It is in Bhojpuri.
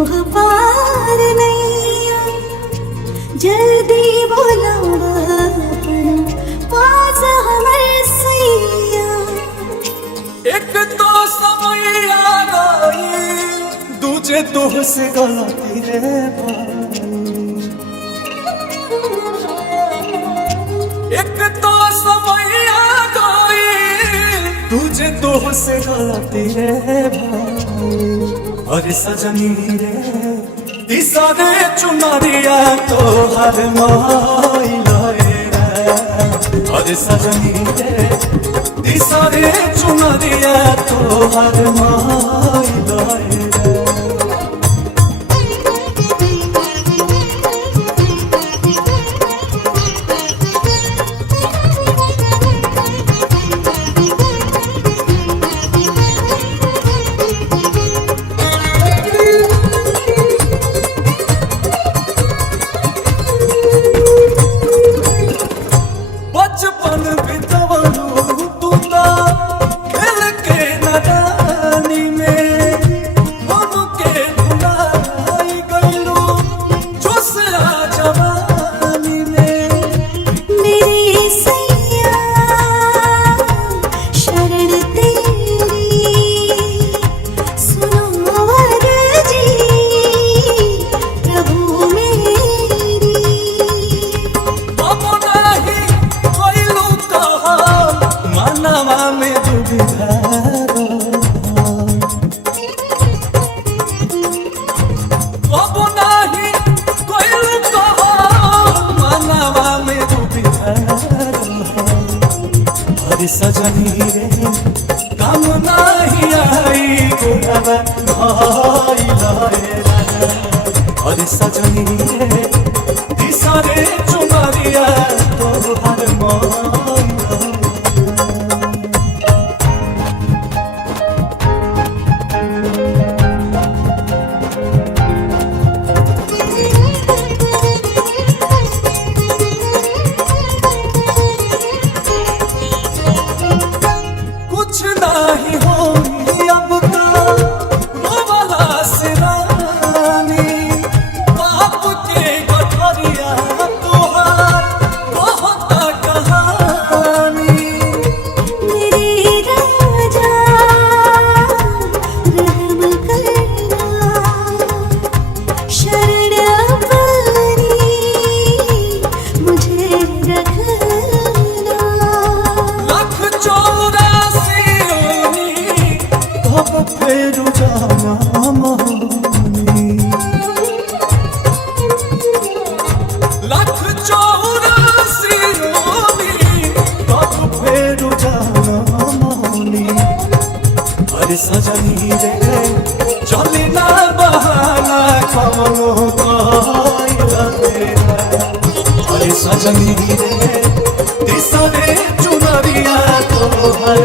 मोह पार नैया जल्दी बोलावा अपना पास हमर सैया। एक तो समय आ गई दूजे तुझसे गलती रे भाई। एक तो समय आ गई तुझे तुझसे गलती रे भाई। अरे सजनी रे तीसरे चुनरिया तो हर माइला रे। अरे सजनी रे तीसरे चुनरिया तो हर माइला रे। बचपन बितवलू तू तो खेल के नदानी में हम के भुलाई गईलू जोसरा जवानी में। मेरे सैया शरण तेरी सुनो वरजी प्रभु मेरी। अब नहीं कोइलू कहा मनवा में दुविधा। अब नहीं कोइलू कहा मनवा में दुविधा। अरे सजनी रे काम नहीं आई गुरबा भाईला रे। अरे सजनी रे तीसरे चुनरिया तो हर माइला। कुछ नहीं होगी अब तो रोवाला से रानी। बाप के गठरिया तोहार बहुत कहानी। मेरे राजा रहम करना शरण अपनी मुझे रखना। लख 84 ओनी कब फेर जाना मोहनी। लख 84 ओनी कब फेर जाना मोहनी। अरे सजनी रे चली ना बहाना कमलो पाइला रे। अरे सजनी रे तीसरे चुनरिया तो हर